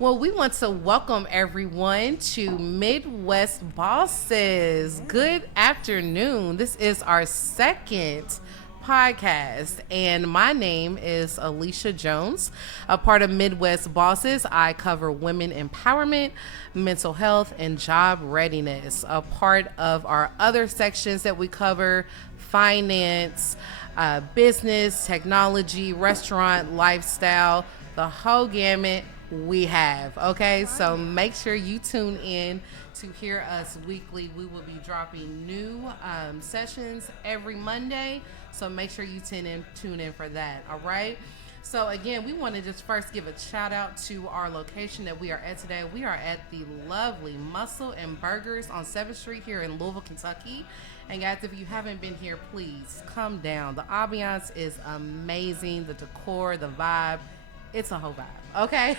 Well, we want to welcome everyone to Midwest Bosses. Good afternoon. This is our second podcast, and my name is Alyssia Jones. A part of Midwest Bosses, I cover women empowerment, mental health, and job readiness. A part of our other sections that we cover, finance, business, technology, restaurant, lifestyle, the whole gamut we have. Okay, so make sure you tune in to hear us weekly. We will be dropping new sessions every Monday, so make sure you tune in for that. All right. So again, we want to just first give a shout out to our location that we are at today. We are at the lovely Mussel and Burgers on 7th Street here in Louisville, Kentucky. And guys, if you haven't been here, please come down. The ambiance is amazing. The decor, the vibe, it's a whole vibe. Okay.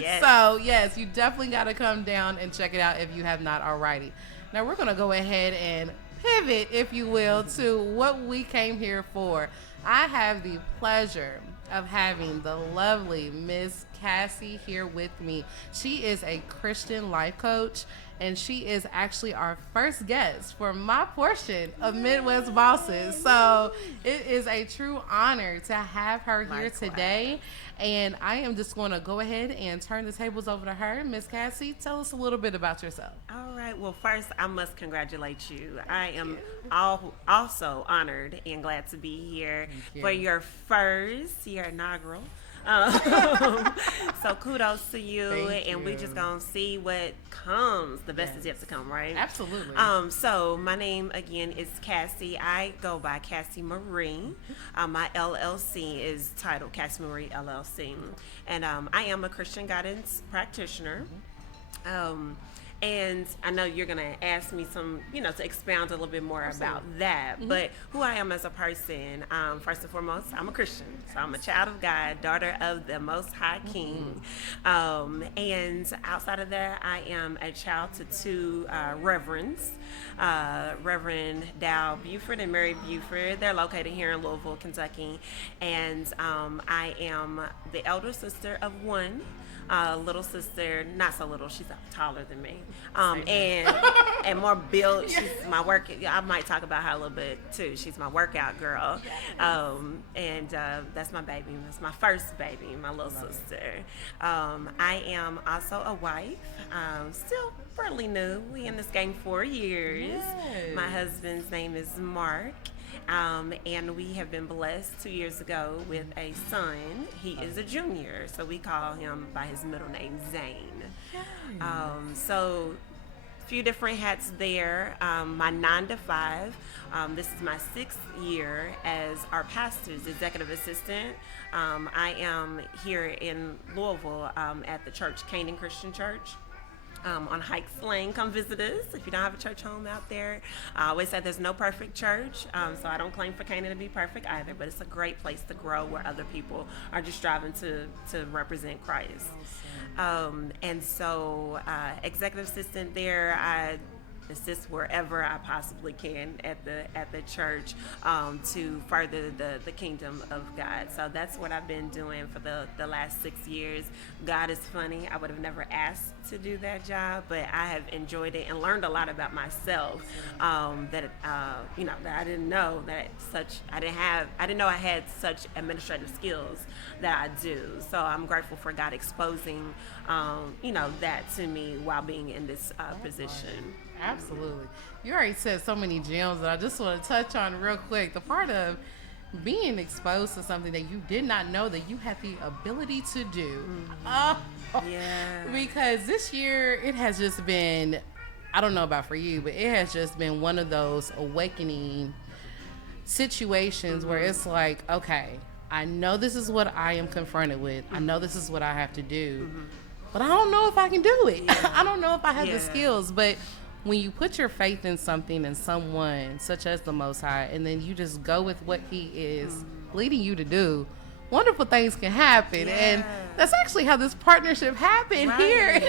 Yes. So yes, you definitely got to come down and check it out if you have not already. Now we're going to go ahead and pivot, if you will, to what we came here for. I have the pleasure of having the lovely Miss Cassie here with me. She is a Christian life coach, and she is actually our first guest for my portion of Midwest Bosses. So it is a true honor to have her here today. And I am just going to go ahead and turn the tables over to her. Miss Cassie, tell us a little bit about yourself. All right. Well, first, I must congratulate you. I am also honored and glad to be here for your inaugural. So kudos to you. And we just gonna see what comes. The best is yet to come, right? Absolutely. So my name again is Cassie. I go by Cassie Marie. My LLC is titled Cassie Marie LLC, and I am a Christian guidance practitioner. And I know you're going to ask me to expound a little bit more about that. Mm-hmm. But who I am as a person, first and foremost, I'm a Christian. So I'm a child of God, daughter of the Most High King. Mm-hmm. And outside of that, I am a child to two reverends, Reverend Dow Buford and Mary Buford. They're located here in Louisville, Kentucky. And I am the elder sister of one. Little sister, not so little, she's taller than me, and more built. She's my I might talk about her a little bit too. She's my workout girl, and that's my baby. That's my first baby, my little sister. I am also a wife, still fairly new. We in this game 4 years. Yes. My husband's name is Mark. And we have been blessed 2 years ago with a son. He is a junior, so we call him by his middle name, Zane. So a few different hats there. My 9 to 5. This is my 6th year as our pastor's executive assistant. I am here in Louisville at the church, Canaan Christian Church. On Hikes Lane. Come visit us if you don't have a church home out there. I always say there's no perfect church, so I don't claim for Canaan to be perfect either, but it's a great place to grow where other people are just striving to represent Christ. And so executive assistant there, I assist wherever I possibly can at the church to further the kingdom of God. So that's what I've been doing for the last 6 years. God is funny. I would have never asked to do that job, but I have enjoyed it and learned a lot about myself that I didn't know I didn't know I had such administrative skills that I do. So I'm grateful for God exposing that to me while being in this position. Absolutely. You already said so many gems that I just want to touch on real quick. The part of being exposed to something that you did not know that you had the ability to do. Mm-hmm. Yeah. Because this year it has just been, I don't know about for you, but it has just been one of those awakening situations where it's like, okay, I know this is what I am confronted with. I know this is what I have to do, but I don't know if I can do it. Yeah. I don't know if I have the skills, but when you put your faith in something and someone such as the Most High, and then you just go with what He is leading you to do, wonderful things can happen. Yeah. And that's actually how this partnership happened here.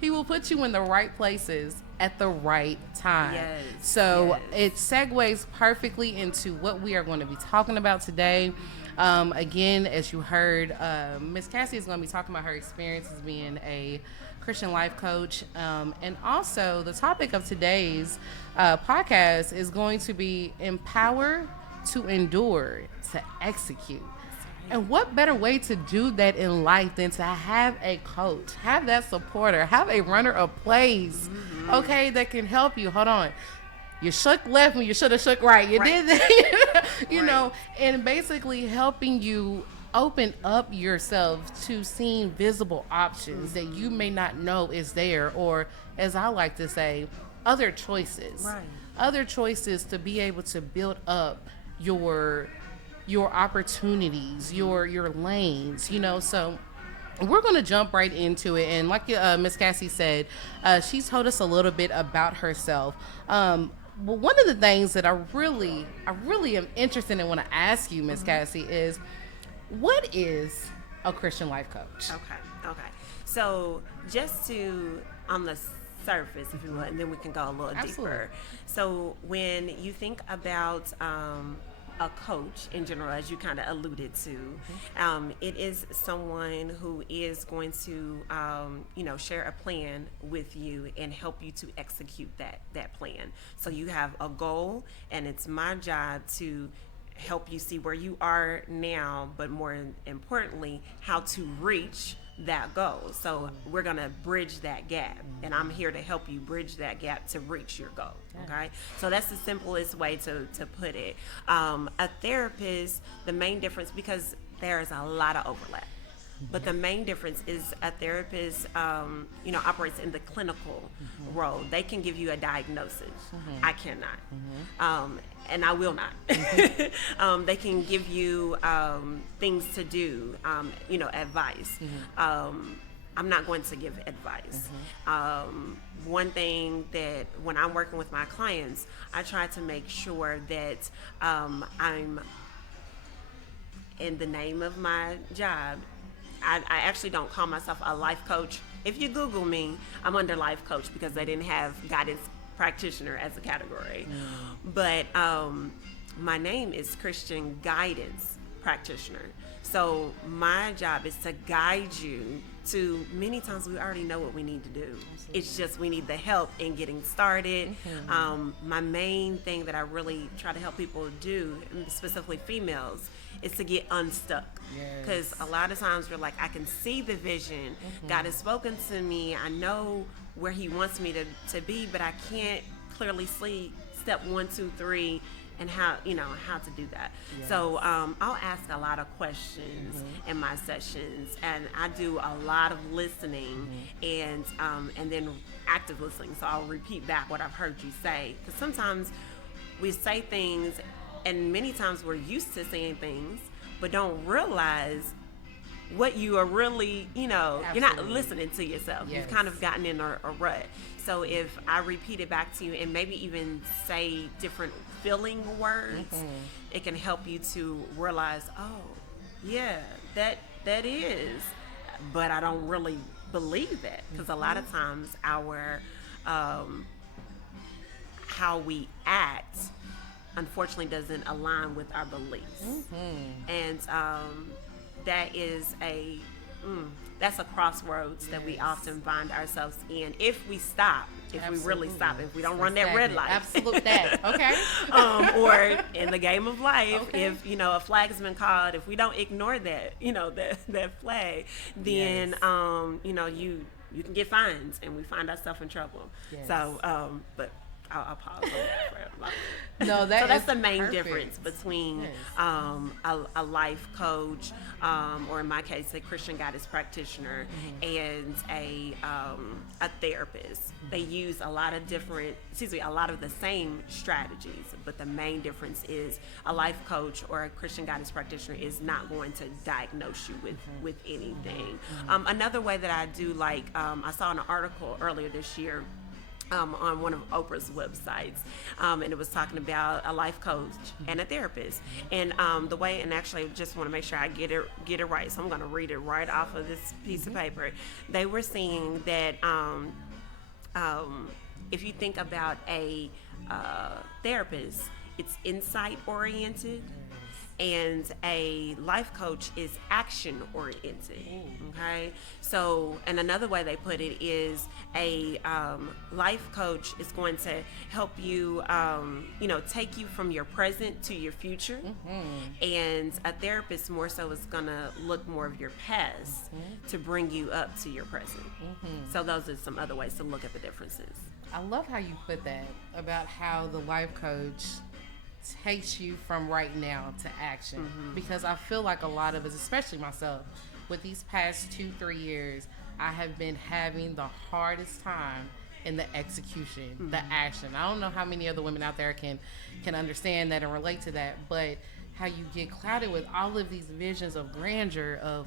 He will put you in the right places at the right time. Yes. So it segues perfectly into what we are going to be talking about today. Again, as you heard, Miss Cassie is going to be talking about her experiences being a Christian life coach. And also, the topic of today's podcast is going to be empower to endure to execute. And what better way to do that in life than to have a coach, have that supporter, have a runner of plays, okay, that can help you. Hold on. You shook left when you should have shook right. You did that, you know, and basically helping you open up yourself to seeing visible options that you may not know is there, or as I like to say, other choices. Right. Other choices to be able to build up your opportunities, your lanes, you know. So we're going to jump right into it. And like Miss Cassie said, she told us a little bit about herself. Well, one of the things that I really am interested in, want to ask you, Miss Cassie, is what is a Christian life coach? Okay. So just on the surface, if you will, and then we can go a little deeper. So when you think about a coach in general, as you kind of alluded to, it is someone who is going to share a plan with you and help you to execute that plan. So you have a goal, and it's my job to help you see where you are now, but more importantly, how to reach that goal. So we're going to bridge that gap, and I'm here to help you bridge that gap to reach your goal. Okay, so that's the simplest way to put it. A therapist, the main difference, because there's a lot of overlap, but the main difference is a therapist operates in the clinical role. They can give you a diagnosis. I cannot. And I will not. They can give you things to do, advice. I'm not going to give advice. One thing that when I'm working with my clients, I try to make sure that I'm, in the name of my job, I actually don't call myself a life coach. If you Google me, I'm under life coach because they didn't have guidance practitioner as a category. But my name is Christian guidance practitioner. So my job is to guide you to, many times we already know what we need to do. Absolutely. It's just we need the help in getting started. My main thing that I really try to help people do, specifically females, is to get unstuck. Because a lot of times we're like, I can see the vision. God has spoken to me. I know where he wants me to be, but I can't clearly see step 1, 2, 3 and how to do that. So I'll ask a lot of questions in my sessions, and I do a lot of listening and then active listening. So I'll repeat back what I've heard you say, because sometimes we say things, and many times we're used to saying things but don't realize what you are really, you're not listening to yourself. You've kind of gotten in a rut. So if I repeat it back to you and maybe even say different filling words, it can help you to realize, that is, but I don't really believe that, because a lot of times our how we act unfortunately doesn't align with our beliefs. And that is that's a crossroads that we often find ourselves in if we stop, if we really stop, if we don't run that red light. Absolute that. Okay. Or in the game of life, if a flag's been called, if we don't ignore that, that flag, then you can get fines, and we find ourselves in trouble. So, but I'll pause on that for a moment. No, so that's the main difference between a life coach, or in my case, a Christian guidance practitioner, and a therapist. They use a lot of the same strategies, but the main difference is a life coach or a Christian guidance practitioner is not going to diagnose you with anything. Another way that I do, I saw an article earlier this year on one of Oprah's websites, and it was talking about a life coach and a therapist, and the way, and actually I just want to make sure I get it right, so I'm going to read it right off of this piece of paper. They were saying that if you think about a therapist, it's insight oriented, and a life coach is action oriented. Okay, so and another way they put it is a life coach is going to help you, take you from your present to your future, and a therapist more so is going to look more of your past to bring you up to your present. So those are some other ways to look at the differences. I love how you put that about how the life coach takes you from right now to action, because I feel like a lot of us, especially myself, with these past 2-3 years, I have been having the hardest time in the execution, the action. I don't know how many other women out there can understand that and relate to that, but how you get clouded with all of these visions of grandeur, of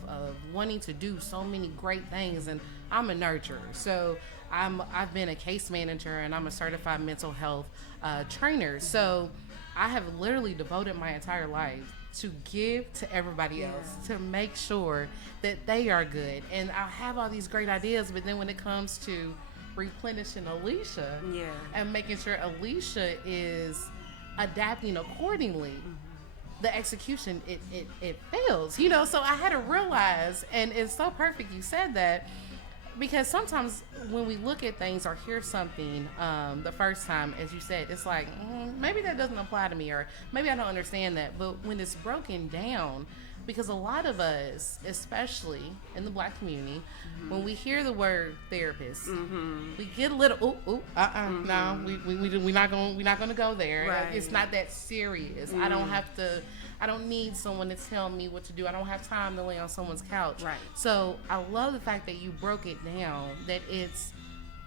wanting to do so many great things. And I'm a nurturer, so I've been a case manager, and I'm a certified mental health trainer. So I have literally devoted my entire life to give to everybody else, to make sure that they are good. And I have all these great ideas, but then when it comes to replenishing Alyssia and making sure Alyssia is adapting accordingly, the execution, it fails. So I had to realize, and it's so perfect you said that, because sometimes when we look at things or hear something the first time, as you said, it's like, maybe that doesn't apply to me, or maybe I don't understand that. But when it's broken down, because a lot of us, especially in the Black community, when we hear the word therapist, we get a little, no, we're not gonna go there. Right. It's not that serious. I don't need someone to tell me what to do. I don't have time to lay on someone's couch. Right. So I love the fact that you broke it down, that it's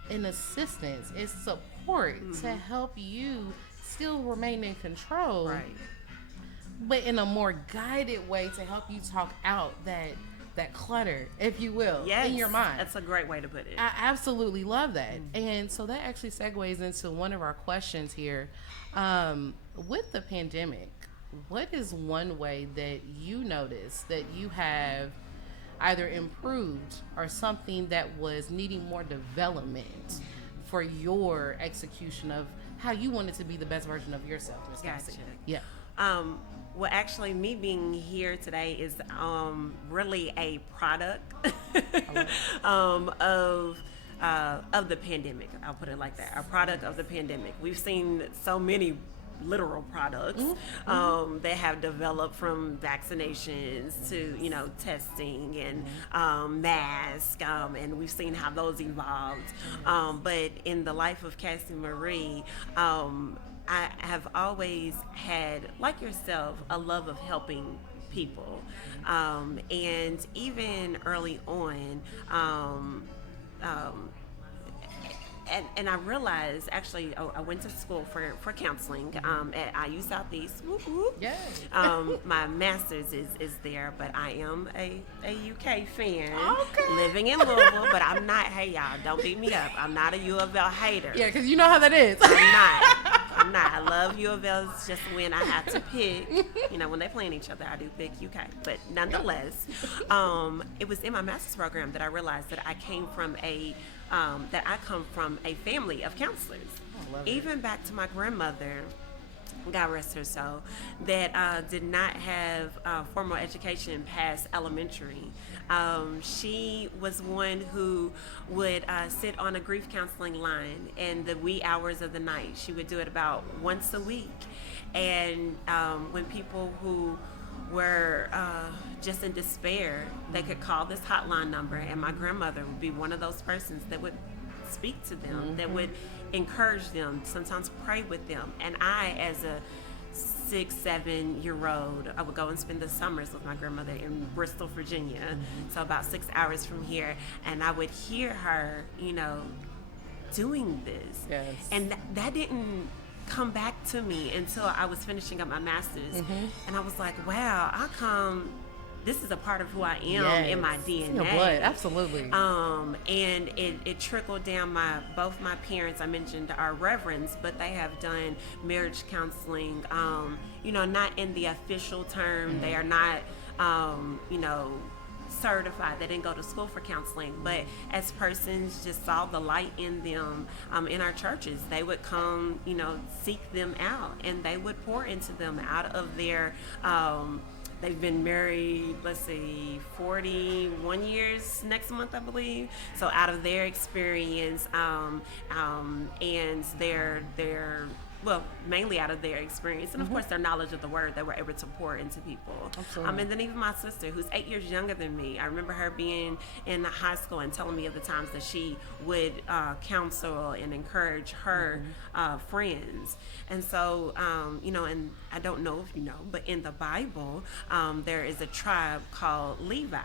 an assistance, it's support to help you still remain in control. Right. But in a more guided way to help you talk out that clutter, if you will, in your mind. That's a great way to put it. I absolutely love that. And so that actually segues into one of our questions here. With the pandemic, what is one way that you notice that you have either improved or something that was needing more development for your execution of how you wanted to be the best version of yourself, Ms. Cassie? Gotcha. Yeah. Well, actually, me being here today is really a product of the pandemic. I'll put it like that. A product of the pandemic. We've seen so many literal products that have developed, from vaccinations to testing and masks, and we've seen how those evolved. But in the life of Cassie Marie, I have always had, like yourself, a love of helping people, and even early on, and I realized, actually, I went to school for counseling at IU Southeast. Yes. My master's is there, but I am a UK fan, Okay. living in Louisville, but I'm not, hey y'all, don't beat me up. I'm not a U of L hater. Yeah, because you know how that is. I'm not. I love U of L. It's just when I have to pick, when they're playing each other, I do pick UK. But nonetheless, it was in my master's program that I realized that I come from a family of counselors. Even back to my grandmother, God rest her soul, that did not have formal education past elementary. She was one who would sit on a grief counseling line in the wee hours of the night. She would do it about once a week. And when people who were just in despair, they could call this hotline number, and my grandmother would be one of those persons that would speak to them, that would encourage them, sometimes pray with them. And I, as a 6-7-year-old, I would go and spend the summers with my grandmother in Bristol, Virginia, so about 6 hours from here, and I would hear her, doing this. Yes. And that didn't come back to me until I was finishing up my master's, and I was like, wow, this is a part of who I am in my DNA. In your blood, absolutely. And it trickled down. Both my parents, I mentioned, are reverends, but they have done marriage counseling, not in the official term. They are not, certified. They didn't go to school for counseling, but as persons just saw the light in them in our churches, they would come, seek them out, and they would pour into them out of their they've been married, 41 years next month, I believe. So out of their experience and mainly out of their experience, and of course their knowledge of the word, they were able to pour into people. Absolutely. And then even my sister, who's 8 years younger than me, I remember her being in high school and telling me of the times that she would counsel and encourage her friends. And so, and I don't know if you know, but in the Bible, there is a tribe called Levi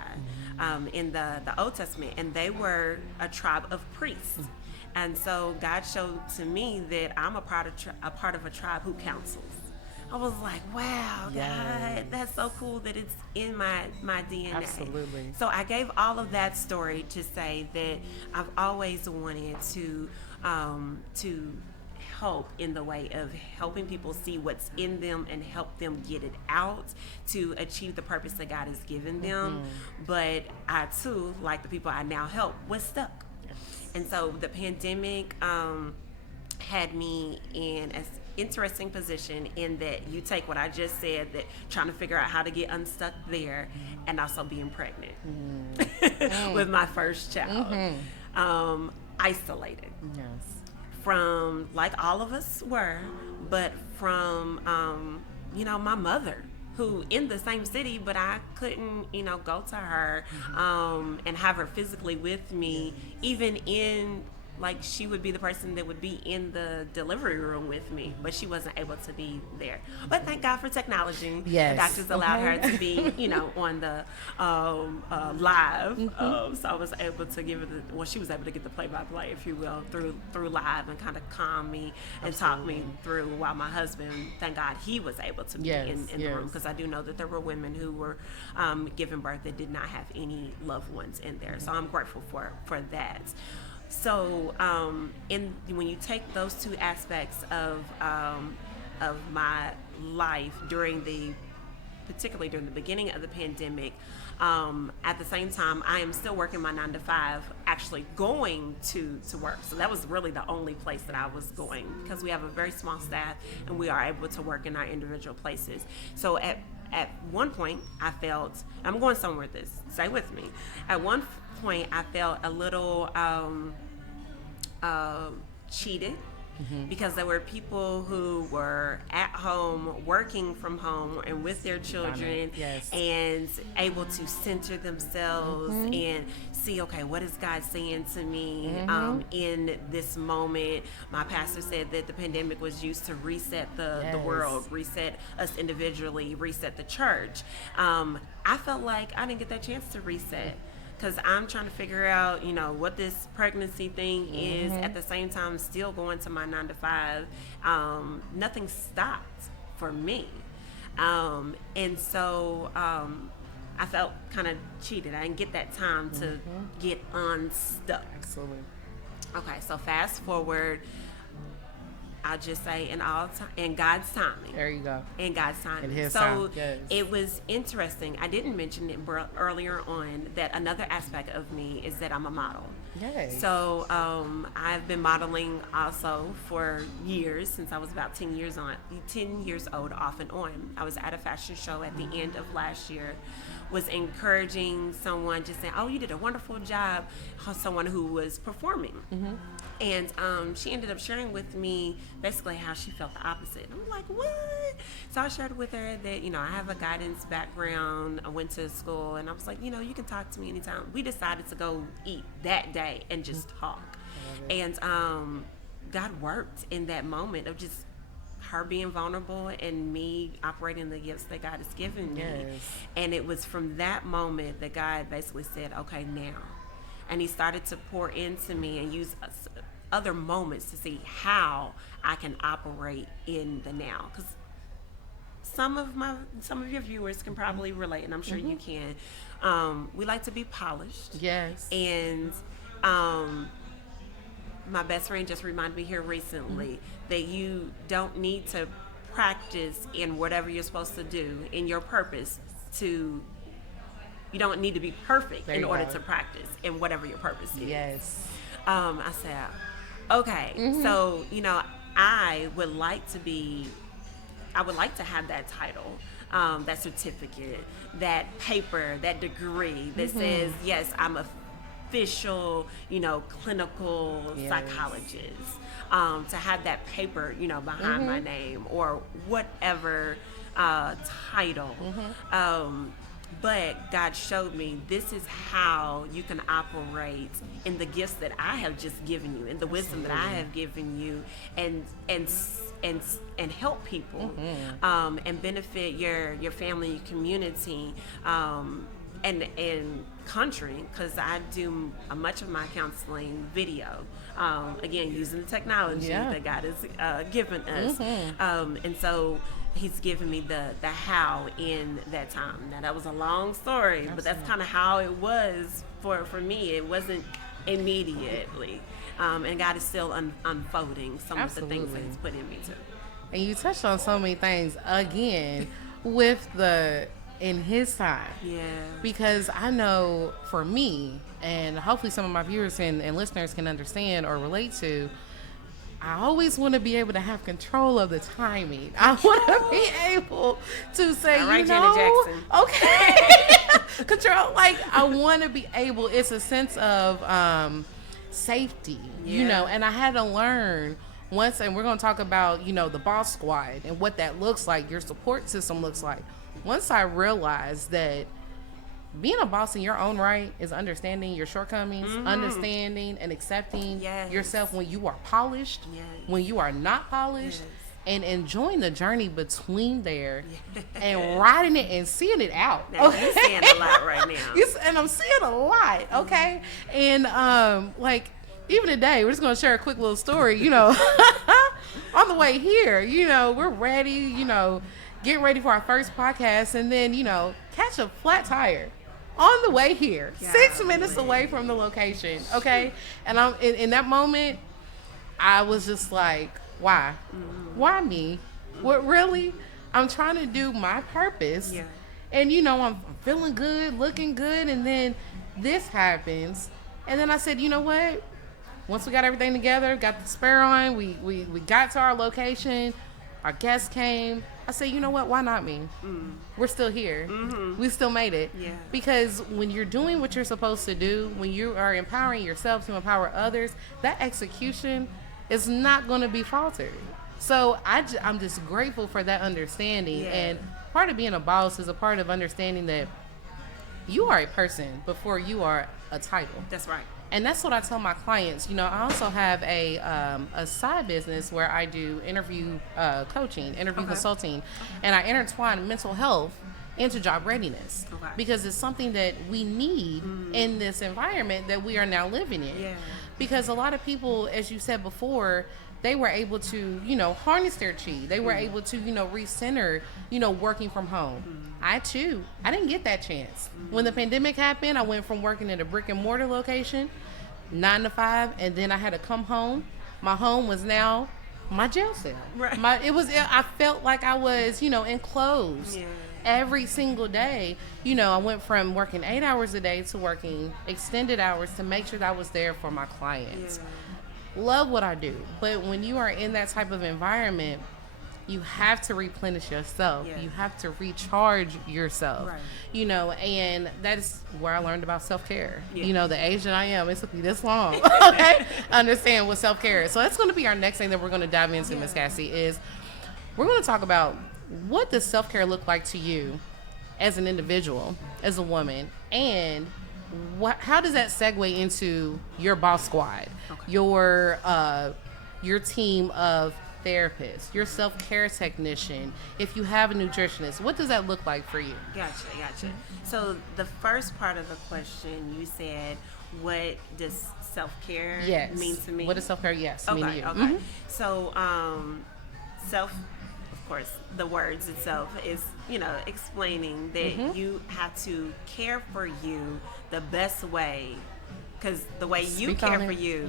in the Old Testament, and they were a tribe of priests. And so God showed to me that I'm a part of a tribe who counsels. I was like, wow, God, that's so cool that it's in my DNA. Absolutely. So I gave all of that story to say that I've always wanted to help in the way of helping people see what's in them and help them get it out to achieve the purpose that God has given them. But I too, like the people I now help, was stuck. And so the pandemic had me in an interesting position in that you take what I just said, that trying to figure out how to get unstuck there, and also being pregnant with my first child. Isolated. Yes. From, like all of us were, but from, my mother, who in the same city, but I couldn't, go to her and have her physically with me, even in, like, she would be the person that would be in the delivery room with me, but she wasn't able to be there. But thank God for technology. Yes. The doctors allowed her to be, on the live. So I was able to give her she was able to get the play-by-play, if you will, through live, and kind of calm me and talk me through, while my husband, thank God, he was able to be in the room, because I do know that there were women who were giving birth that did not have any loved ones in there. So I'm grateful for that. So when you take those two aspects of my life particularly during the beginning of the pandemic, at the same time I am still working my 9 to 5, actually going to work. So that was really the only place that I was going, because we have a very small staff and we are able to work in our individual places. So at one point I felt, I'm going somewhere with this, stay with me. At one point I felt a little cheated, because there were people who were at home, working from home and with their children, and able to center themselves and see, okay, what is God saying to me in this moment? My pastor said that the pandemic was used to reset the world, reset us individually, reset the church. I felt like I didn't get that chance to reset, because I'm trying to figure out, what this pregnancy thing is. At the same time, still going to my 9 to 5. Nothing stopped for me. And so I felt kind of cheated. I didn't get that time to get unstuck. Absolutely. Okay, so fast forward, I'll just say in God's timing. There you go. In God's timing. In His so time, yes. It was interesting. I didn't mention it earlier on, that another aspect of me is that I'm a model. Yes. So I've been modeling also for years, since I was about 10 years old, off and on. I was at a fashion show at the end of last year, was encouraging someone, just saying, oh, you did a wonderful job, someone who was performing. And she ended up sharing with me basically how she felt the opposite. I'm like, what? So I shared with her that, I have a guidance background. I went to school, and I was like, you can talk to me anytime. We decided to go eat that day and just talk. And God worked in that moment of just her being vulnerable and me operating the gifts that God has given me. Yes. And it was from that moment that God basically said, okay, now. And He started to pour into me and use other moments to see how I can operate in the now. Because some of your viewers can probably relate, and I'm sure you can. We like to be polished. Yes. And my best friend just reminded me here recently that you don't need to practice in whatever you're supposed to do in your purpose to you don't need to be perfect There in you order go. to practice in whatever your purpose is. Yes. I said, okay, so, I would like to have that title, that certificate, that paper, that degree that says, yes, I'm official, clinical Yes. psychologist. To have that paper, behind my name or whatever title. But God showed me this is how you can operate in the gifts that I have just given you, in the wisdom that I have given you, and help people, and benefit your family, your community, and country, because I do much of my counseling video, again using the technology that God has given us, and so He's given me the how in that time. Now that was a long story, but that's kind of how it was for me. It wasn't immediately, and God is still unfolding some of the things that He's put in me too. And you touched on so many things again with the in His time. Yeah. Because I know for me, and hopefully some of my viewers and listeners can understand or relate to, I always want to be able to have control of the timing. I want to be able to say, all right, Janet Jackson. Okay, control. Like, I want to be able, it's a sense of safety, and I had to learn once, and we're going to talk about, the boss squad and what that looks like, your support system looks like. Once I realized that being a boss in your own right is understanding your shortcomings, understanding and accepting yourself when you are polished, when you are not polished, and enjoying the journey between there and riding it and seeing it out. Now, you're saying a lot right now. And I'm seeing a lot, okay? And even today, we're just going to share a quick little story, on the way here, we're ready, getting ready for our first podcast, and then, catch a flat tire on the way here, 6 minutes away from the location, okay? And I'm in that moment, I was just like, why? Why me? What, really? I'm trying to do my purpose, and I'm feeling good, looking good, and then this happens, and then I said, you know what? Once we got everything together, got the spare on, we got to our location, our guests came. I said, you know what? Why not me? We're still here. We still made it. Yeah. Because when you're doing what you're supposed to do, when you are empowering yourself to empower others, that execution is not going to be faltered. So I'm just grateful for that understanding. Yeah. And part of being a boss is a part of understanding that you are a person before you are a title. That's right. And that's what I tell my clients. I also have a side business where I do interview coaching, interview consulting, and I intertwine mental health into job readiness because it's something that we need in this environment that we are now living in. Yeah. Because a lot of people, as you said before, they were able to, harness their chi. They were able to, recenter, working from home. I didn't get that chance. When the pandemic happened, I went from working at a brick and mortar location, 9 to 5, and then I had to come home. My home was now my jail cell. Right. I felt like I was, enclosed every single day. I went from working 8 hours a day to working extended hours to make sure that I was there for my clients. Love what I do, but when you are in that type of environment, you have to replenish yourself. You have to recharge yourself. Right. And that is where I learned about self-care. The age that I am, it took me this long, okay, understand what self-care is. So that's going to be our next thing that we're going to dive into, Miss Cassie, is we're going to talk about what does self-care look like to you as an individual, as a woman, and how does that segue into your boss squad, your team of therapists, your self-care technician, if you have a nutritionist? What does that look like for you? Gotcha. So the first part of the question, you said, what does self-care mean to me? What does self-care mean to you? Okay. So self, of course, the words itself is, explaining that you have to care for you the best way, because the way you care for you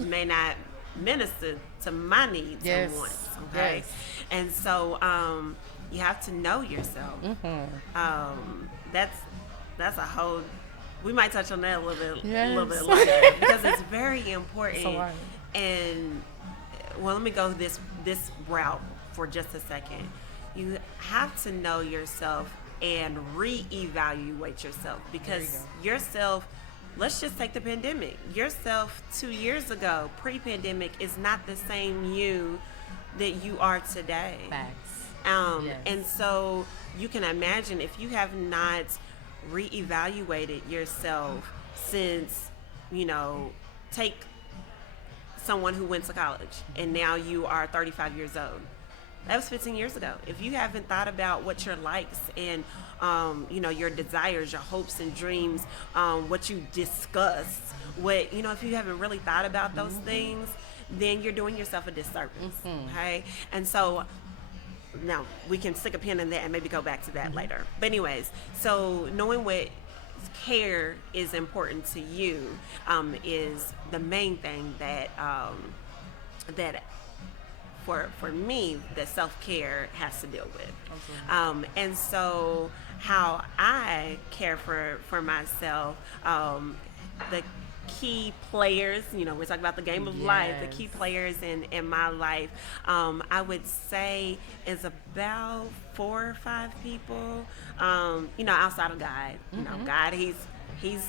may not minister to my needs and wants. Okay. And so you have to know yourself. That's that's a whole. We might touch on that a little bit Yes. later because it's very important. It's a lot. And well, let me go this route for just a second. You have to know yourself and reevaluate yourself because yourself. Let's just take the pandemic. Yourself 2 years ago, pre-pandemic, is not the same you that you are today. Facts. Yes. And so you can imagine if you have not reevaluated yourself since, take someone who went to college and now you are 35 years old. That was 15 years ago. If you haven't thought about what your likes and your desires, your hopes and dreams, what you discuss, if you haven't really thought about those things, then you're doing yourself a disservice. Okay? And so now we can stick a pin in that and maybe go back to that later. But anyways, so knowing what care is important to you is the main thing that for me that self-care has to deal with. And so how I care for myself, the key players, we're talking about the game of life, the key players in my life, I would say is about 4 or 5 people, outside of God. God, he's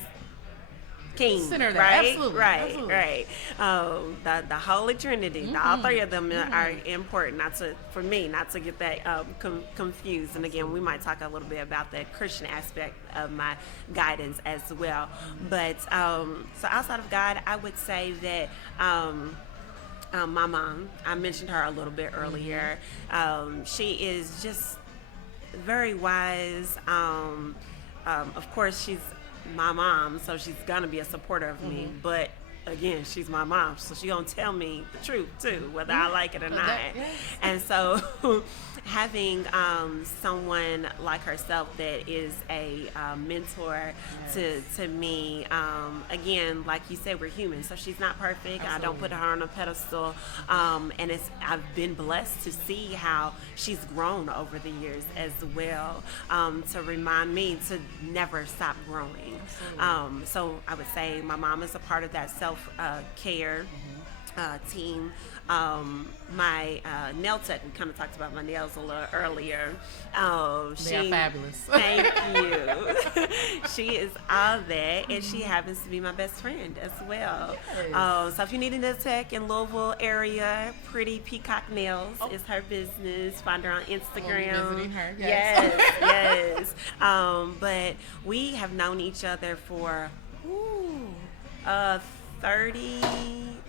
king, Center that. right? Absolutely. Right, Absolutely. right. The Holy Trinity, all 3 of them are important. Not to get that confused. And again, we might talk a little bit about the Christian aspect of my guidance as well. But so outside of God, I would say that my mom, I mentioned her a little bit earlier. She is just very wise. Of course, she's my mom, so she's gonna be a supporter of me, but again, she's my mom, so she's gonna tell me the truth too, whether I like it or not. And so having someone like herself that is a mentor to me, again, like you said, we're human, so she's not perfect. Absolutely. I don't put her on a pedestal, and I've been blessed to see how she's grown over the years as well, to remind me to never stop growing. So I would say my mom is a part of that self-care team. My nail tech, we kind of talked about my nails a little earlier. They are fabulous. Thank you. She is all that, and she happens to be my best friend as well. Yes. So if you need a nail tech in Louisville area, Pretty Peacock Nails is her business. Find her on Instagram. Visiting her. Yes. But we have known each other for 30,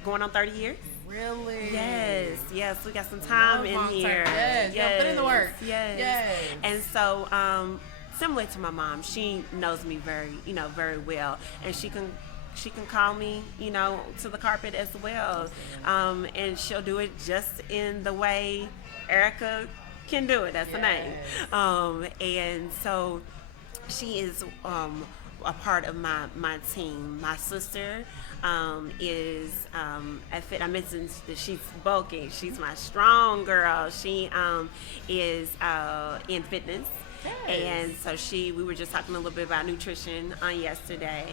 going on 30 years. Really? Yes. We got some time in here. Yes. Put in the work. Yes. And so, similar to my mom, she knows me very well, and she can call me, to the carpet as well, and she'll do it just in the way Erica can do it. That's the name. And so she is a part of my team. My sister is I mentioned that she's bulky. She's my strong girl. She is in fitness. Yes. And so we were just talking a little bit about nutrition yesterday.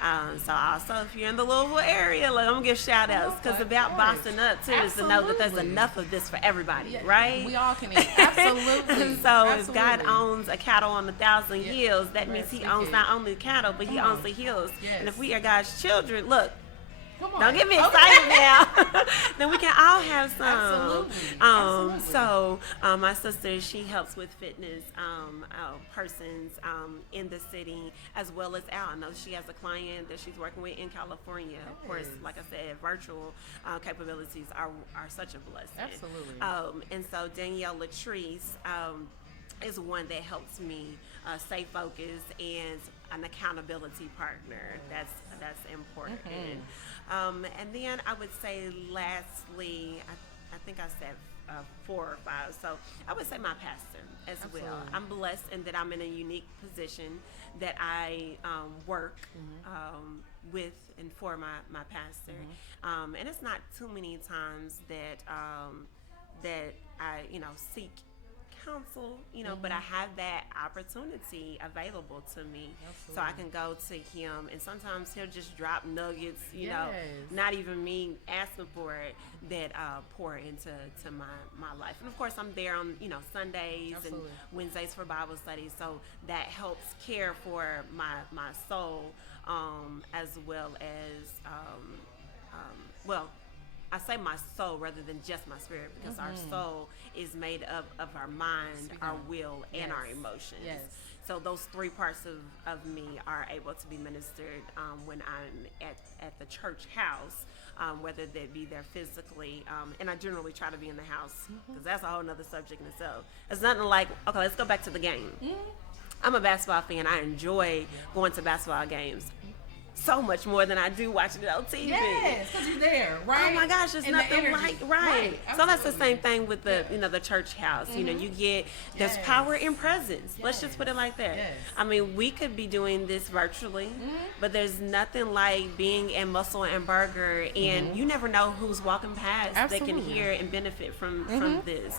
So also, if you're in the Louisville area, I'm gonna give shout outs, because about bossing up too is to know that there's enough of this for everybody, right? We all can eat. Absolutely. So if God owns a cattle on 1,000 hills, that means He owns not only the cattle, but He owns the hills. Yes. And if we are God's children, look. Don't get me excited now. Then we can all have some. Absolutely. So my sister, she helps with fitness persons in the city as well as out. I know she has a client that she's working with in California. Yes. Of course, like I said, virtual capabilities are such a blessing. Absolutely. And so Danielle Latrice is one that helps me stay focused and an accountability partner. That's important. And then I would say lastly, I think I said 4 or 5. So I would say my pastor as well. I'm blessed in that I'm in a unique position that I work with and for my pastor. And it's not too many times that I seek counsel, but I have that opportunity available to me. Absolutely. So I can go to him, and sometimes he'll just drop nuggets, Yes. not even me asking for it, that pour into my life. And of course, I'm there on, Sundays Absolutely. and Wednesdays for Bible studies. So that helps care for my soul, as well as, well, I say my soul rather than just my spirit, because our soul is made up of our mind, our will, and our emotions. Yes. So those three parts of me are able to be ministered when I'm at the church house, whether that be there physically, and I generally try to be in the house, because that's a whole nother subject in itself. It's nothing like, okay, let's go back to the game. I'm a basketball fan. I enjoy going to basketball games so much more than I do watching it on TV. Yes, because you're there, right? Oh my gosh, there's And the nothing energy. like right. So that's the absolutely. same thing with the the church house. You get there's Yes. power in presence. Let's just put it like that. Yes. I mean, we could be doing this virtually, but there's nothing like being in Mussel and Burger, and you never know who's walking past that can Absolutely. hear and benefit from this.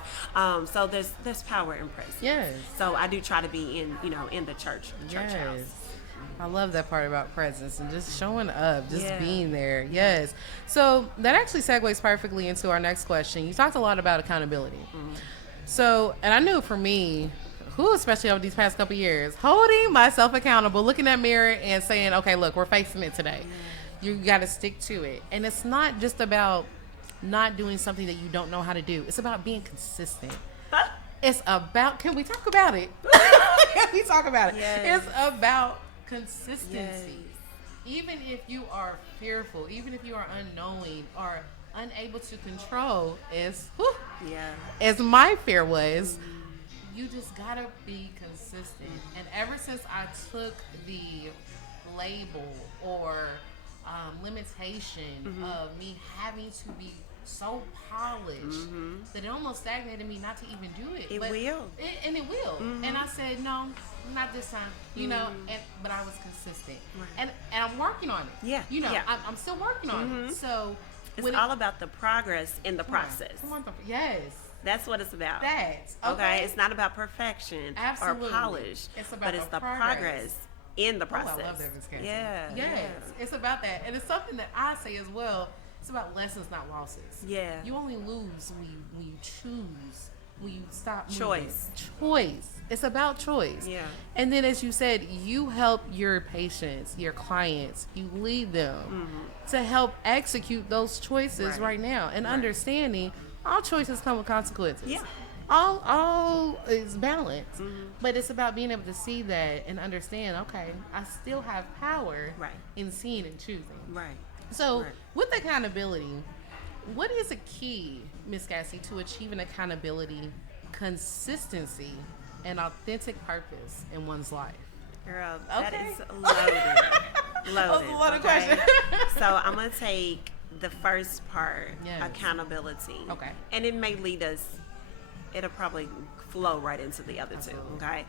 So there's power in presence. Yes. So I do try to be in the church house. I love that part about presence and just showing up, just Yeah. being there. Yes. So that actually segues perfectly into our next question. You talked a lot about accountability. So, and I knew for me, especially over these past couple of years, holding myself accountable, looking at mirror and saying, okay, look, we're facing it today. You got to stick to it. And it's not just about not doing something that you don't know how to do. It's about being consistent. It's about, can we talk about it? Can we talk about it? Yes. It's about consistency. Yes. Even if you are fearful, even if you are unknowing or unable to control, as my fear was, you just gotta be consistent. And ever since I took the label or limitation of me having to be so polished that it almost stagnated me not to even do it. It will. And it will. And I said, no, not this time. But I was consistent. Right. And I'm working on it. Yeah. Yeah. I'm still working on it. So It's all about the progress in the process. Yes. That's what it's about. That's okay. It's not about perfection Absolutely. or polish, It's about but it's the progress in the process. Oh, I love that, Miss Cassie. Yeah. Yes. It's about that. And it's something that I say as well. It's about lessons, not losses. Yeah. You only lose when you choose, when you stop moving. Choice. It's about choice. Yeah. And then, as you said, you help your patients, your clients, you lead them to help execute those choices right now. And understanding all choices come with consequences. Yeah. All is balance. But it's about being able to see that and understand, okay, I still have power in seeing and choosing. Right. So, with accountability, what is a key, Miss Cassie, to achieving accountability, consistency, and authentic purpose in one's life? Girl, that is loaded. That's a lot of questions. So I'm going to take the first part, accountability. Okay. And it may lead us, it'll probably flow right into the other two, okay?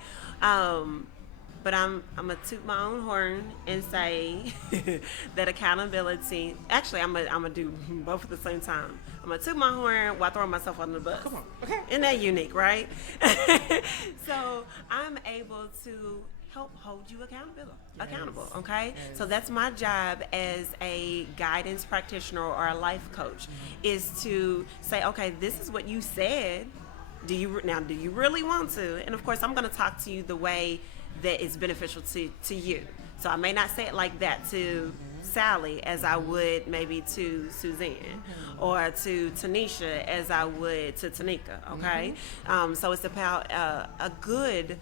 But I'm gonna toot my own horn and say that accountability. Actually, I'm gonna do both at the same time. I'm gonna toot my horn while throwing myself under the bus. Come on, okay. Isn't that unique, right? So I'm able to help hold you accountable. Okay. Yes. So that's my job as a guidance practitioner or a life coach, is to say, okay, this is what you said. Do you really want to? And of course, I'm gonna talk to you the way that is beneficial to you. So I may not say it like that to Sally as I would maybe to Suzanne, or to Tanisha as I would to Tanika, okay? So it's about a good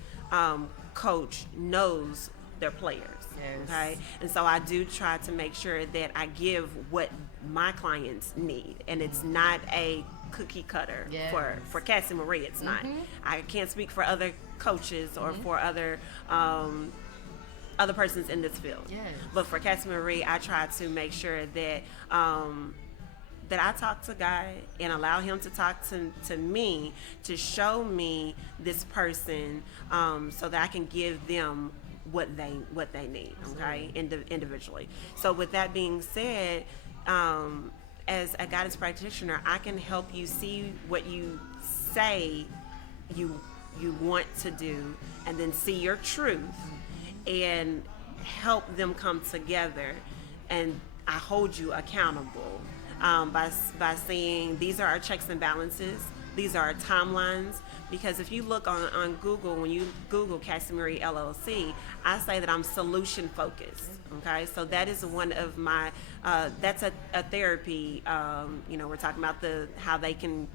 coach knows their players, okay? And so I do try to make sure that I give what my clients need, and it's not a cookie cutter for Cassie Marie. It's not. I can't speak for other coaches or for other persons in this field. But for Cassie Marie, I try to make sure that that I talk to God and allow Him to talk to me, to show me this person, so that I can give them what they need. Okay, individually. So with that being said, as a guidance practitioner, I can help you see what you say you you want to do, and then see your truth and help them come together. And I hold you accountable by saying these are our checks and balances, these are our timelines. Because if you look on Google, when you Google Cassie Marie LLC, I say that I'm solution focused. Okay, so that is one of my that's a therapy. We're talking about how they can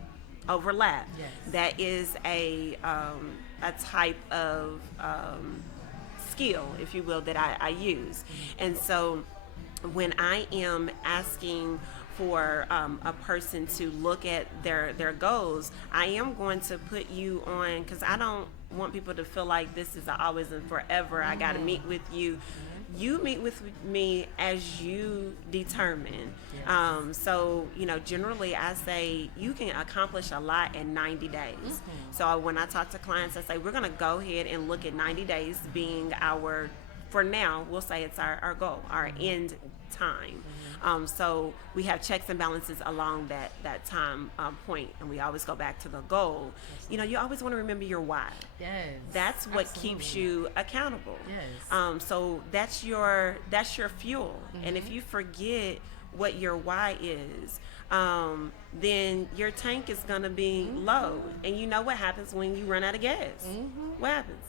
overlap. Yes. That is a type of skill, if you will, that I use. And so when I am asking for a person to look at their goals, I am going to put you on, because I don't want people to feel like this is always and forever. I got to meet with you. You meet with me as you determine. Yes. So, generally I say you can accomplish a lot in 90 days. So when I talk to clients, I say we're going to go ahead and look at 90 days being for now, we'll say it's our goal, our end time. So we have checks and balances along that time point, and we always go back to the goal. You always want to remember your why. Yes. That's what keeps you accountable. Yes. So that's your fuel. And if you forget what your why is, then your tank is going to be low. And you know what happens when you run out of gas? What happens?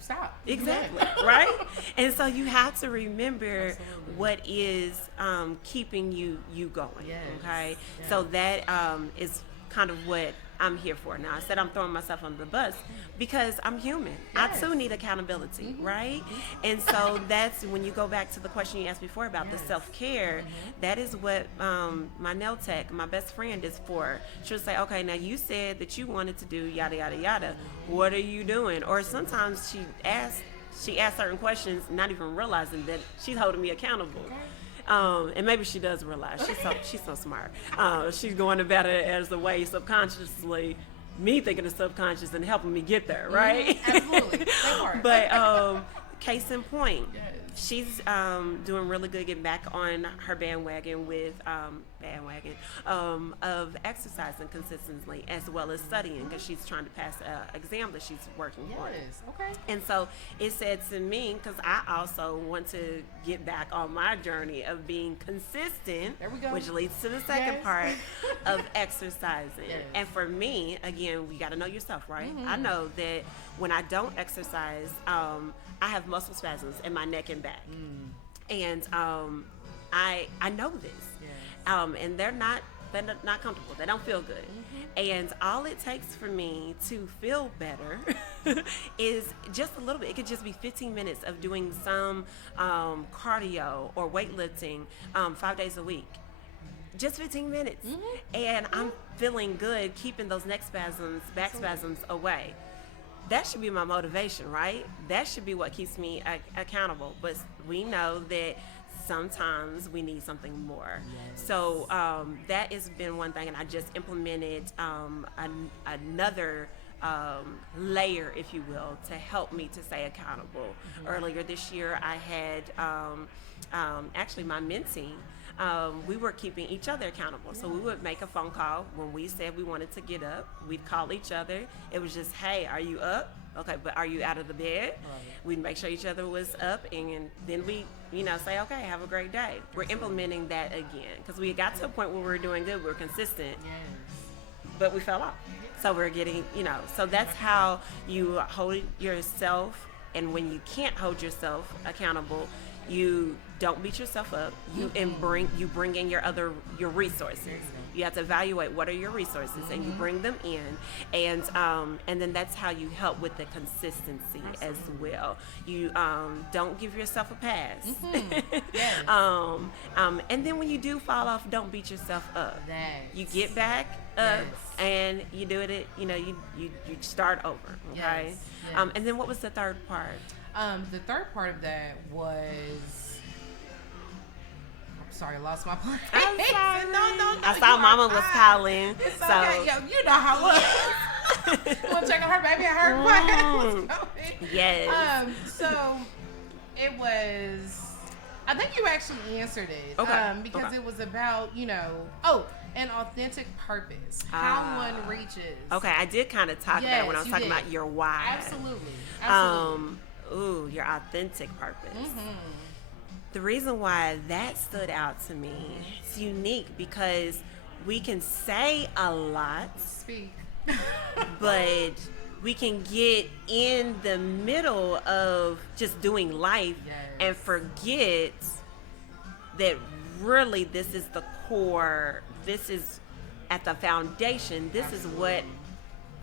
Stop. Exactly. Right? And so you have to remember what is keeping you going. Yes. Okay. Yes. So that is kind of what I'm here for. Now, I said I'm throwing myself under the bus because I'm human. Yes. I too need accountability, right? And so that's when you go back to the question you asked before about the self-care. That is what my nail tech, my best friend, is for. She'll say, okay, now you said that you wanted to do yada, yada, yada. What are you doing? Or sometimes she asks certain questions, not even realizing that she's holding me accountable. And maybe she does realize she's so smart. She's going about it as a way subconsciously, me thinking of subconscious and helping me get there, right? Absolutely. But case in point, she's doing really good getting back on her bandwagon with of exercising consistently as well as studying, because she's trying to pass an exam that she's working for. Yes. Okay. And so it said to me, because I also want to get back on my journey of being consistent, There we go. which leads to the second part of exercising. Yes. And for me, again, you got to know yourself, right? I know that when I don't exercise, I have muscle spasms in my neck and back. And I know this. Yes. And they're not comfortable. They don't feel good. And all it takes for me to feel better is just a little bit. It could just be 15 minutes of doing some cardio or weightlifting 5 days a week. Just 15 minutes. And I'm feeling good, keeping those neck spasms, back spasms away. That should be my motivation, right? That should be what keeps me accountable. But we know that sometimes we need something more. Yes. So that has been one thing, and I just implemented another layer, if you will, to help me to stay accountable. Earlier this year, I had actually my mentee. We were keeping each other accountable. So we would make a phone call when we said we wanted to get up. We'd call each other. It was just, hey, are you up? Okay, but are you out of the bed? Right. We'd make sure each other was up, and then we, say, okay, have a great day. We're implementing that again, because we got to a point where we were doing good, we were consistent, but we fell off. So we're getting, so that's how you hold yourself, and when you can't hold yourself accountable, you don't beat yourself up. You bring in your resources. You have to evaluate what are your resources, and you bring them in, and then that's how you help with the consistency as well. You don't give yourself a pass. Yes. And then when you do fall off, don't beat yourself up. You get back up, and you do it. You start over. Okay. Yes. Yes. And then what was the third part? The third part of that was. Sorry, I lost my place. I'm sorry. No. I saw Mama was calling. It's so okay. Yo, you know how it is. You want to check on her baby at her class? Yes. So it was I think you actually answered it. Okay. Because Okay. it was about, an authentic purpose. How one reaches. Okay, I did kind of talk about when I was you talking did. about your why. Absolutely. Your authentic purpose. Mm-hmm. The reason why that stood out to me, it's unique because we can say a lot, Speak. but we can get in the middle of just doing life and forget that really this is the core, this is at the foundation, this is what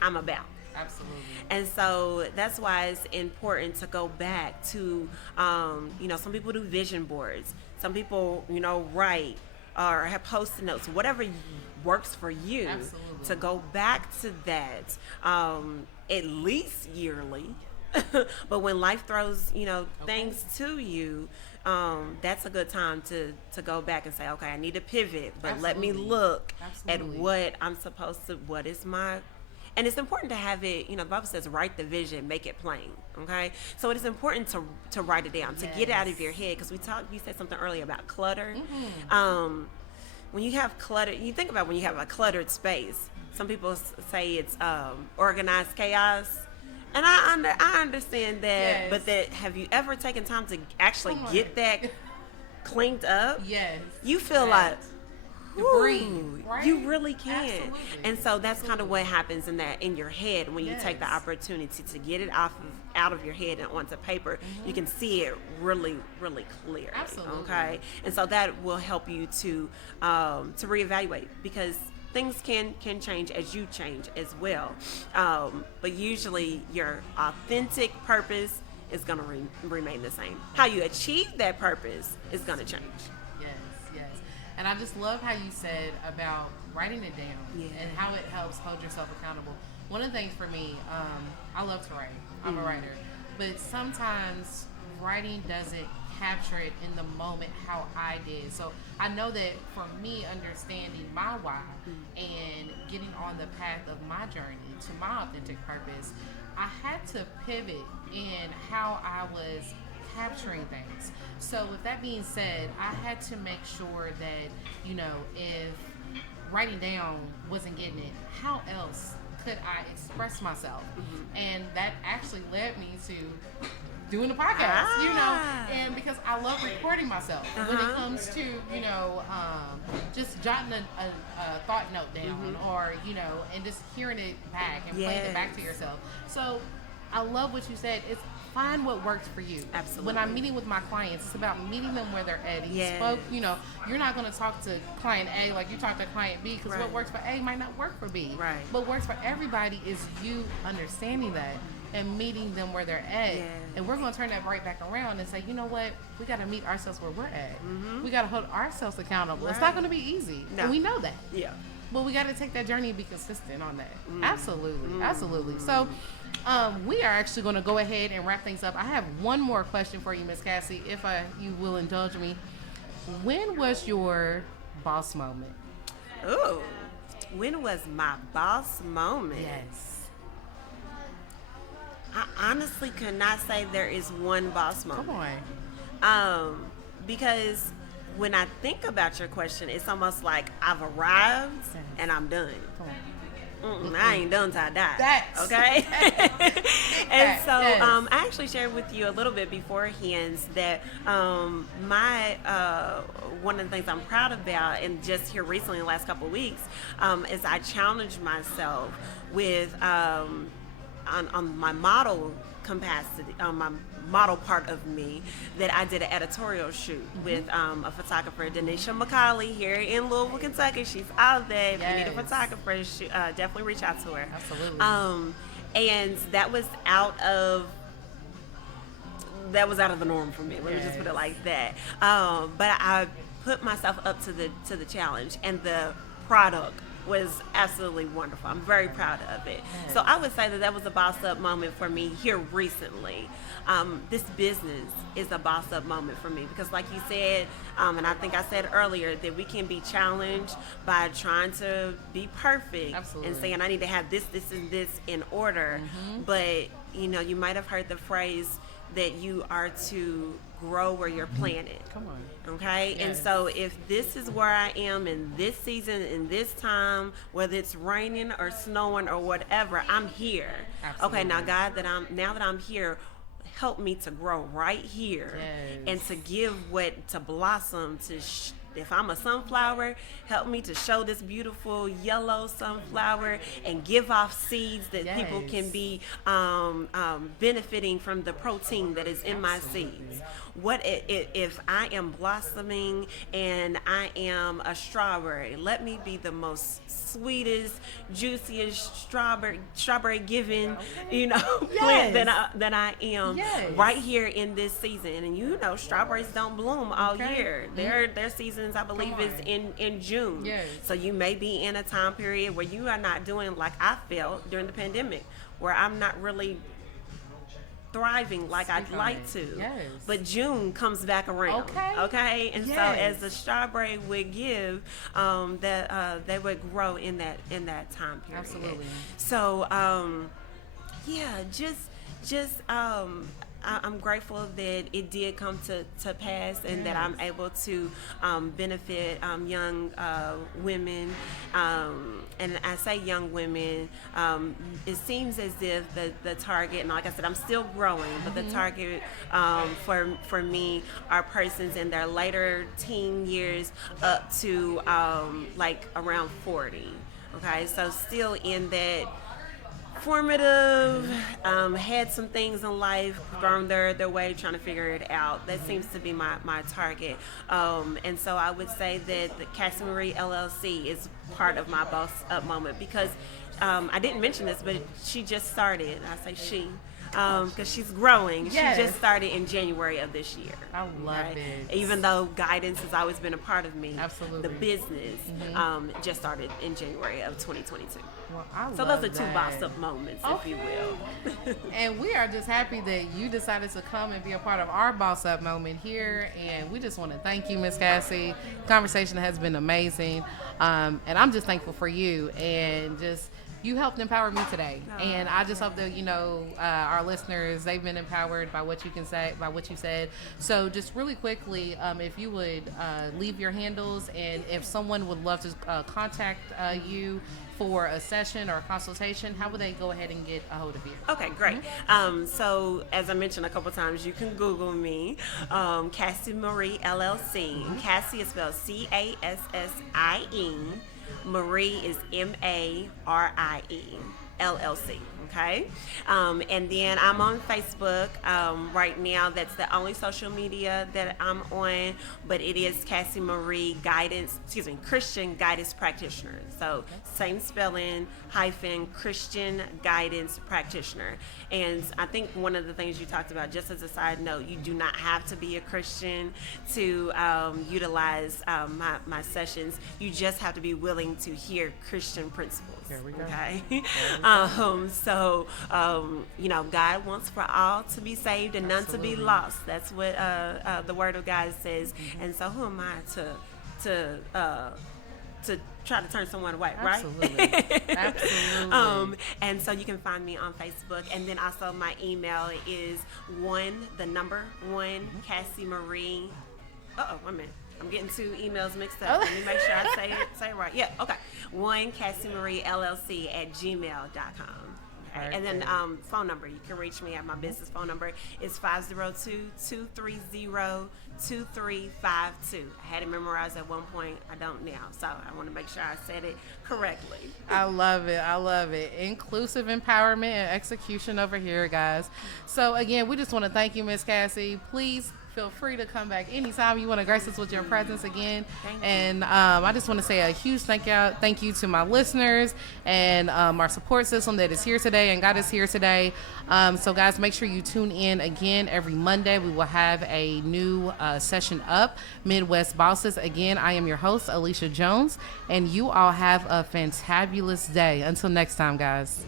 I'm about. Absolutely. And so that's why it's important to go back to, some people do vision boards. Some people, write or have post-it notes, whatever works for you. Absolutely. To go back to that, at least yearly. But when life throws, things to you, that's a good time to go back and say, okay, I need to pivot, but let me look at what I'm supposed to, what is my. And it's important to have it, the Bible says, write the vision, make it plain, okay? So it is important to write it down, to get it out of your head, because you said something earlier about clutter. Mm-hmm. When you have clutter, you think about when you have a cluttered space. Some people say it's organized chaos. And I understand that, but have you ever taken time to actually get that cleaned up? Yes. You feel like, breathe, right? You really can. Absolutely. And so that's kind of what happens in your head when you take the opportunity to get it out of your head and onto paper. Mm-hmm. You can see it really, really clearly. Absolutely. Okay. And so that will help you to reevaluate, because things can change as you change as well. But usually your authentic purpose is going to remain the same. How you achieve that purpose is going to change. Yes. And I just love how you said about writing it down and how it helps hold yourself accountable. One of the things for me, I love to write. I'm a writer. But sometimes writing doesn't capture it in the moment how I did. So I know that for me, understanding my why and getting on the path of my journey to my authentic purpose, I had to pivot in how I was capturing things. So with that being said, I had to make sure that, if writing down wasn't getting it, how else could I express myself? Mm-hmm. And that actually led me to doing the podcast, and because I love recording myself when it comes to, just jotting a thought note down or, and just hearing it back and playing it back to yourself. So I love what you said. It's find what works for you. Absolutely. When I'm meeting with my clients, it's about meeting them where they're at. You spoke, you're not going to talk to client A like you talk to client B, because what works for A might not work for B. Right. What works for everybody is you understanding that and meeting them where they're at. And we're going to turn that right back around and say, you know what? We got to meet ourselves where we're at. Mm-hmm. We got to hold ourselves accountable. Right. It's not going to be easy. No. And we know that. Yeah. But we got to take that journey and be consistent on that. Absolutely. So we are actually going to go ahead and wrap things up. I have one more question for you, Miss Cassie, if you will indulge me. When was your boss moment? Ooh, when was my boss moment? Yes. I honestly could not say there is one boss moment. Come on. Because when I think about your question, it's almost like I've arrived and I'm done. Come on. I ain't done till I die. That's okay. And so I actually shared with you a little bit beforehand that my one of the things I'm proud about, and just here recently in the last couple of weeks, is I challenged myself with on my model capacity, my model part of me, that I did an editorial shoot with a photographer, Denisha McCauley, here in Louisville, Kentucky. She's out there. If you need a photographer, definitely reach out to her. Absolutely. And that was out of the norm for me. Let me just put it like that. But I put myself up to the challenge, and the product was absolutely wonderful. I'm very proud of it. Yes. So I would say that was a boss up moment for me here recently. This business is a boss up moment for me, because like you said, and I think I said earlier, that we can be challenged by trying to be perfect. Absolutely. And saying I need to have this, and this in order. Mm-hmm. But you might have heard the phrase that you are to grow where you're planted. Come on. Okay, and Yes. so if this is where I am in this season, in this time, whether it's raining or snowing or whatever, I'm here. Absolutely. Okay, now God, now that I'm here, help me to grow right here, Yes. and to give to blossom, if I'm a sunflower, help me to show this beautiful yellow sunflower and give off seeds that people Yes. can be benefiting from the protein that is in my seeds. What if I am blossoming and I am a strawberry? Let me be the most sweetest, juiciest strawberry giving, plant that I am Yes. right here in this season. And strawberries don't bloom all Okay. year. Their seasons, I believe, is in June. Yes. So you may be in a time period where you are not doing like I felt during the pandemic, where I'm not really thriving like I'd like to. Yes. But June comes back around. Okay. And so Yes. as the strawberry would give, that they would grow in that time period. Absolutely. So I'm grateful that it did come to pass, and that I'm able to benefit young women. And I say young women, it seems as if the target, and like I said, I'm still growing, but the target for me are persons in their later teen years up to like around 40. Okay, so still in that formative, had some things in life, thrown their way, trying to figure it out. That seems to be my target. And so I would say that the Cassie Marie LLC is part of my boss up moment, because I didn't mention this, but she just started. I say she, because she's growing. Yes. She just started in January of this year. I love it. Even though guidance has always been a part of me, Absolutely. the business just started in January of 2022. Well, I So love those are two that. boss up moments, if you will. And we are just happy that you decided to come and be a part of our boss up moment here. And we just want to thank you, Miss Cassie. Conversation has been amazing. And I'm just thankful for you, and just you helped empower me today. And I just hope that, our listeners, they've been empowered by what you can say, by what you said. So just really quickly, if you would leave your handles, and if someone would love to contact you for a session or a consultation, how would they go ahead and get a hold of you? Okay, great. So as I mentioned a couple times, you can Google me, Cassie Marie LLC. Cassie is spelled Cassie. Marie is Marie LLC. Okay, and then I'm on Facebook right now. That's the only social media that I'm on, but it is Cassie Marie Christian Guidance Practitioner. So same spelling, hyphen, Christian Guidance Practitioner. And I think one of the things you talked about, just as a side note, you do not have to be a Christian to utilize my sessions. You just have to be willing to hear Christian principles. There we go. Okay. God wants for all to be saved and none to be lost. That's what the Word of God says. And so who am I to try to turn someone away, right? Absolutely. Absolutely. And so you can find me on Facebook, and then also my email is 1 Cassie Marie. Wait a minute. I'm getting two emails mixed up. Let me make sure I say it right. Yeah, okay. 1 Cassie Marie LLC at gmail.com. Okay. And then phone number. You can reach me at my business phone number. It's 502-230-2352. I had it memorized at one point. I don't now. So I want to make sure I said it correctly. I love it. I love it. Inclusive empowerment and execution over here, guys. So again, we just want to thank you, Miss Cassie. Please feel free to come back anytime you want to grace us with your presence again. Thank you. And I just want to say a huge thank you to my listeners and our support system that is here today and got us here today. So guys, make sure you tune in again every Monday. We will have a new session up, Midwest Bosses. Again, I am your host, Alyssia Jones, and you all have a fantabulous day. Until next time, guys.